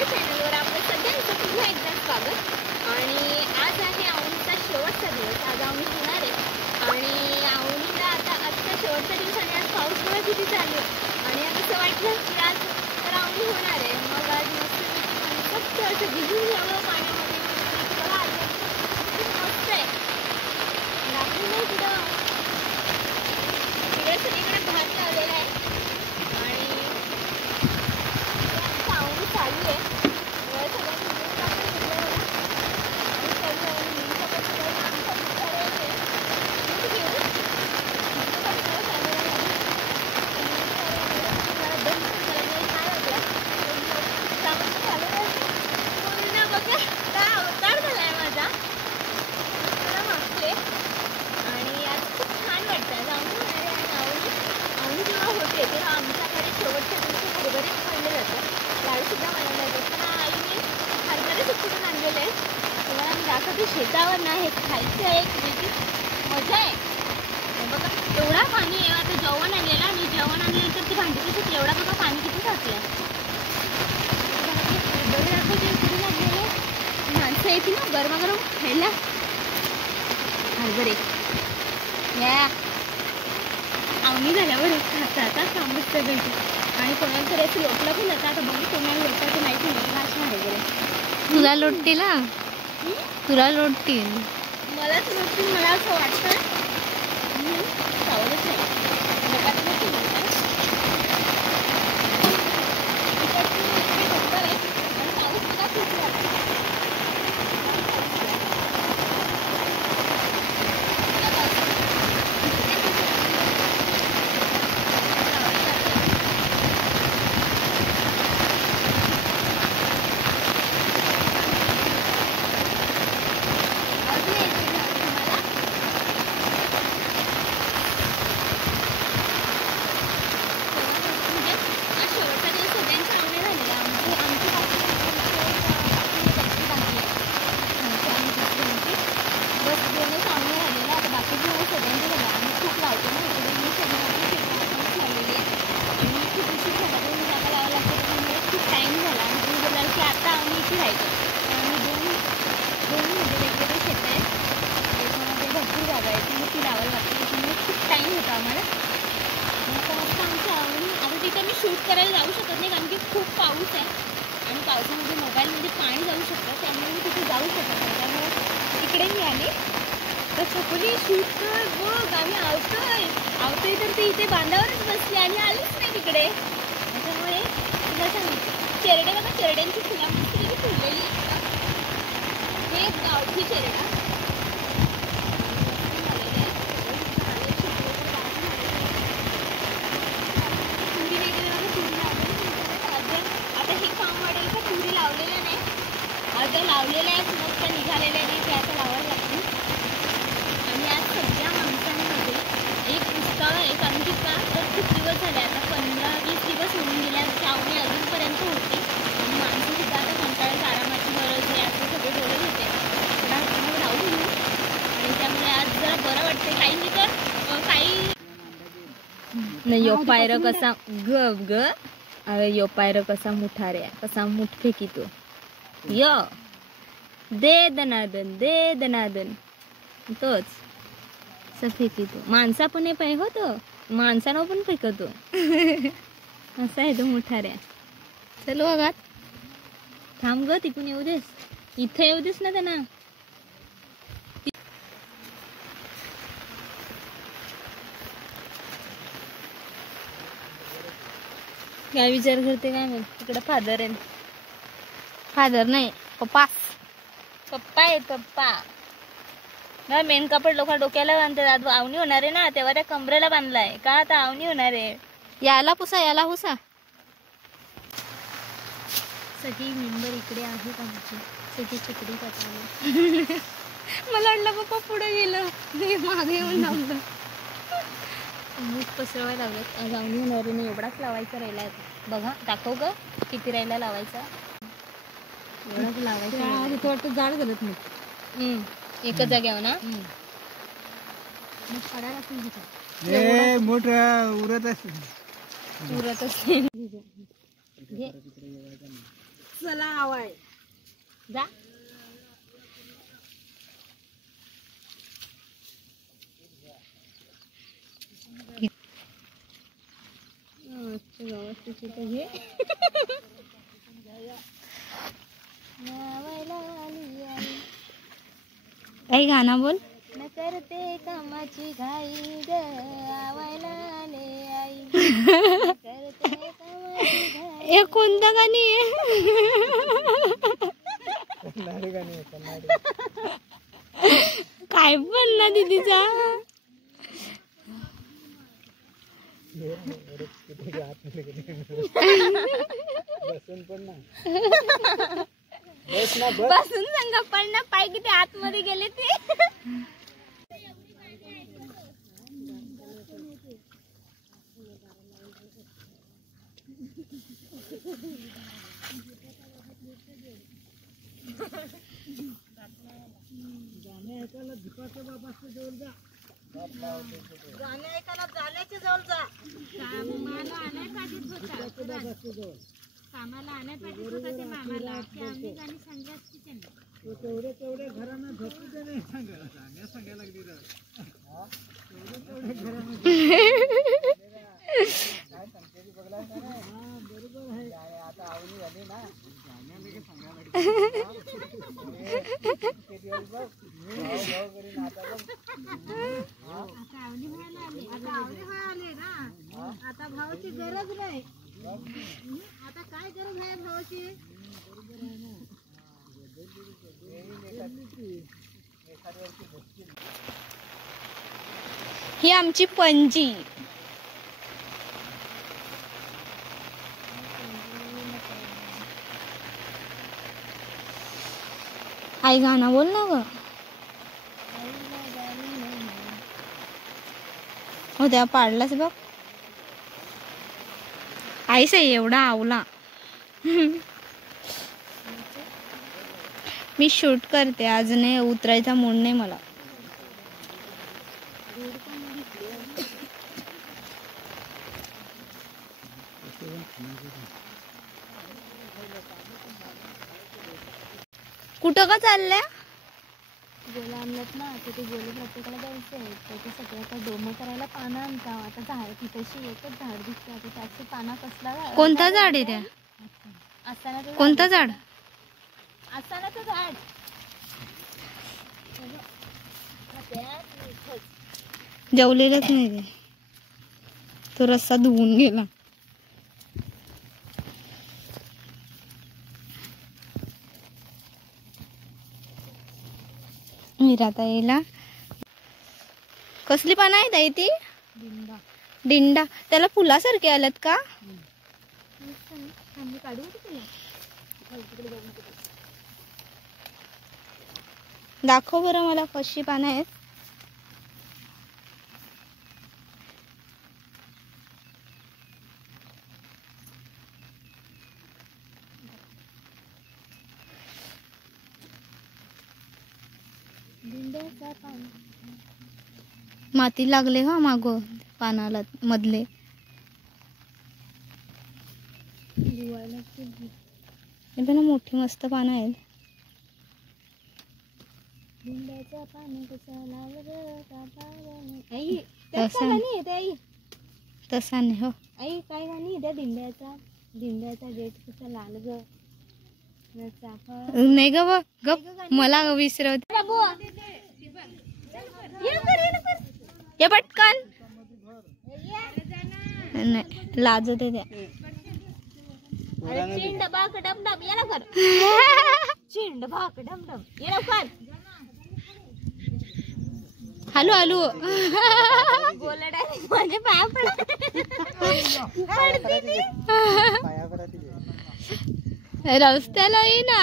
माझ्या चॅनलवर आपलं सगळ्यांचं पुन्हा एकदा स्वागत. आणि आज आहे आवनीचा शेवटचा दिवस. आज आवनी होणार आहे आणि आवनीला आता आजचा शेवटचा दिवस आणि आज पाऊस बघा किती चालू आहे. आणि आता असं वाटलं की आज तर आवनी होणार आहे. मग आज मस्त फक्त असं भिजून घ्यावं पाण्यामध्ये. बघा आज खूप मस्त आहे. रात्री नाही तिथं तिकडे सगळीकडे भात लावलेला आहे आणि आवनी चालू आहे. तेव्हा आमच्याकडे शेवटच्या दिवशी हरभरे खाल्ले जातात. लाडू सुद्धा बनवले जातात. पण आईने हरभरे सुकून आणलेले आहेत. तुम्हाला मी दाखवते शेतावर ना हे खायचं आहे. एक वेगळी मजा आहे. बघा एवढा पाणी आहे. आता जेवण आणलेलं आणि जेवण आणल्यानंतर ती भांडी कशी एवढा बघा पाणी किती टाकलं. हरभरे दाखवते कुठे लागलेले माणसं येते ना गरमागरम खायला हरभरे. या आवनी झाल्यावर खाता कामच सगळ्यांची. आणि कोणाला तरी असं लोटलं पण जातं. आता बघू कोणाला लोटतं ते माहिती नाही. मला असं आहे तुला लोटतील ना, तुला लोटतील, मलाच लोटतील मला असं वाटतं. चावलंच नाही पाऊस सुद्धा खूप लागतो. शूट करायला जाऊ शकत नाही कारण की खूप पाऊस आहे आणि पावसामध्ये मोबाईलमध्ये पाणी जाऊ शकतं. त्यामुळे मी तिथे जाऊ शकत नाही. त्यामुळे इकडे मी आले तर सगळी शूट कर बघ आम्ही आवतोय तर ते इथे बांधावरच बसले आणि आलीच नाही तिकडे. त्याच्यामुळे तुला सांगितलं चेरडे बघा चेरड्यांची फुलं मस्त फुललेली हे गावठी चेरडा लावलेल्या आहेत. मग त्या निघालेल्या नाही ते आता लावायला लागतील. आणि आज सगळ्या माणसांमध्ये एक उत्साह आहे कारण की का तर खूप दिवस झाले आता 15-20 दिवस होऊन गेले. आवनी अजूनपर्यंत होती आणि माणसं सुद्धा आता कंटाळत आरामाची गरज आहे असं सगळे बोलत होते. मग राहू घेऊ आणि त्यामुळे आज जरा बरं वाटते. काही नाही तर काही यो पायर कसा ग अरे यो पायर कसा मुठा रे कसा मुठ फेकी तो यो दे दनादन तोच फेकी तो माणसा पण हे पाय होतो माणसानं पण फेकतो असा आहे तो मोठा रे. चल बघा थांब ग तिकून येऊ देस इथे येऊ देस ना त्यांना. काय विचार करते काय मग तिकडे फादर आहे. फादर नाही पप्पा आहे पप्पा. मेन कापड लोक डोक्याला बांधतात. आवनी होणार आहे ना तेव्हा त्या कमरेला बांधलाय का आता आवनी होणार आहे. याला पुसा सगळी मेंबर इकडे आहेत आमची सगळी चकडी काढायला. मला वाटलं पप्पा पुढे गेलं मी मागे येऊन थांबलं. मूठ पसरवायला लागलं. आज आवनी होणार आहे एवढाच लावायचा राहिला. बघा दाखव ग किती राहिला लावायचा. एवढाच लावायचा वाटतं जाड घालत नाही. एकच जाग्यावर ना उरत असते. चला हवाय जा. घे काही गाणं बोल. न करते कामाची घाई ग आवायला आले आई. करते कामाची घाई. हे कोणतं गाणी आहे? काय पण ना दीदीचा. बसून सांगा पण ना पाय किती आतमध्ये गेले ते. गाणे ऐकायला जाण्याच्या जवळ जा. कामाला आणाय पाहिजेत होता. कामाला आणाय पाहिजेत होता ते मामाला की आम्ही गाणी सांगली असती त्यांना. तेवढे घरानं झोपू दे नाही सांगायला लागली रे. बरोबर आहे. आता आवडी झाली ना आता भावाची गरज नाही. आता काय गरज आहे भावाची. ही आमची पणजी. आई गाणं बोल ना ग. हो त्या पाडलाच बघ. आईस एवढा आवला. मी शूट करते आज, नाही उतरायचा मूड नाही मला. कुठं का चालल्या? गोला आणलं ना तर ते गोले प्रत्येकाला द्यायचे आहेत. त्याचे सगळे आता डोमं करायला पानं आणता. आता झाड तिथेशी एकच झाड दिसते. आता त्याची पाना कसला. कोणता झाड आहे त्या? असतानाचं कोणता झाड? असतानाचं झाड. जेवलेलंच नाही ते. तो रस्सा धुवून गेला. मीराताईला कसली पानं आहेत आई ती? दिंडा. दिंडा. त्याला फुलासारखे आल्यात का? काढू तुला. दाखव बरं मला कशी पानं आहेत. दिंड्याचा पान. माती लागले हा माग पानाला मधले. हे पण मोठी मस्त पानं आहेत. दिंड्याचा पान कसा लागलं आई. तसा आई तसा नाही हो. आई काय गाणी त्या दिंड्याचा गेट कसा लाल ग. नाही ग गप मला विसरवते. ये पटकन. नाही लाजते त्या. चिंड बाक डमडम ये लवकर. चिंड बाक डमडम ये लवकर. Hello hello. बोला डायरेक्ट माझे पाया रस्त्याला ये ना.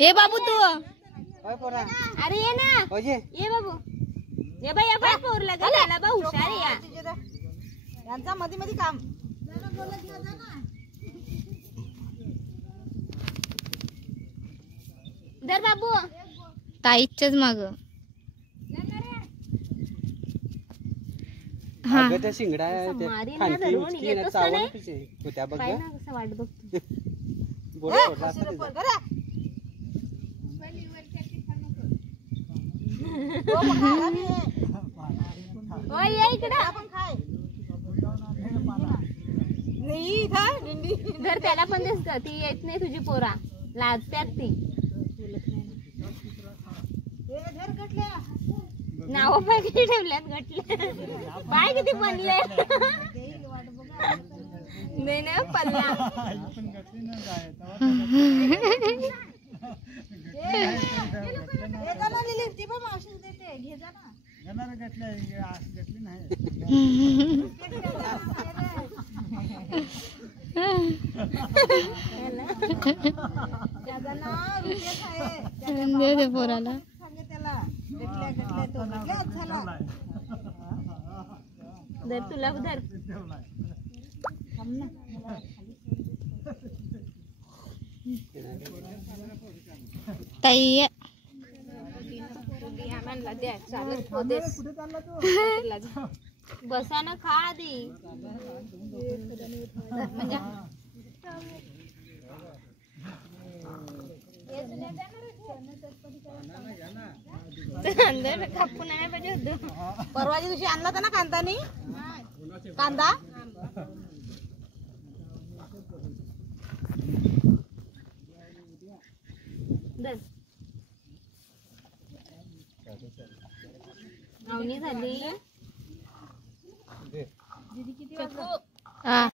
ये बाबू तू. अरे ये ना. ये बाबू. ये बाई या बाई पोर लागला बा हुशार या. यांचा मध्ये मध्ये काम. दर बाबू. ताईच्याच माग. हा अगं त्या शिंगडा त्या मारीन ना खांदी धरून, उचकी ना येतोस का चावून नाही? कशी होत्या बघ काय गं. ना कसं वाट बघतो. बोट सोडला असता तिचा. ओय ये इकडं. जर त्याला पण दिसत ती येत नाही तुझी पोरा लाजत्यात ती. नाव पाय किती ठेवल्यात घटले पाय किती बनले नाही ना पल्ला. दे दे पोराला. धर तुला धर. ताई बसा ना खा आधी. म्हणजे कापून नाही पाहिजे होतं. परवाच्या दिवशी आणला होता ना कांदानी कांदा धर. अवनी झाली. हा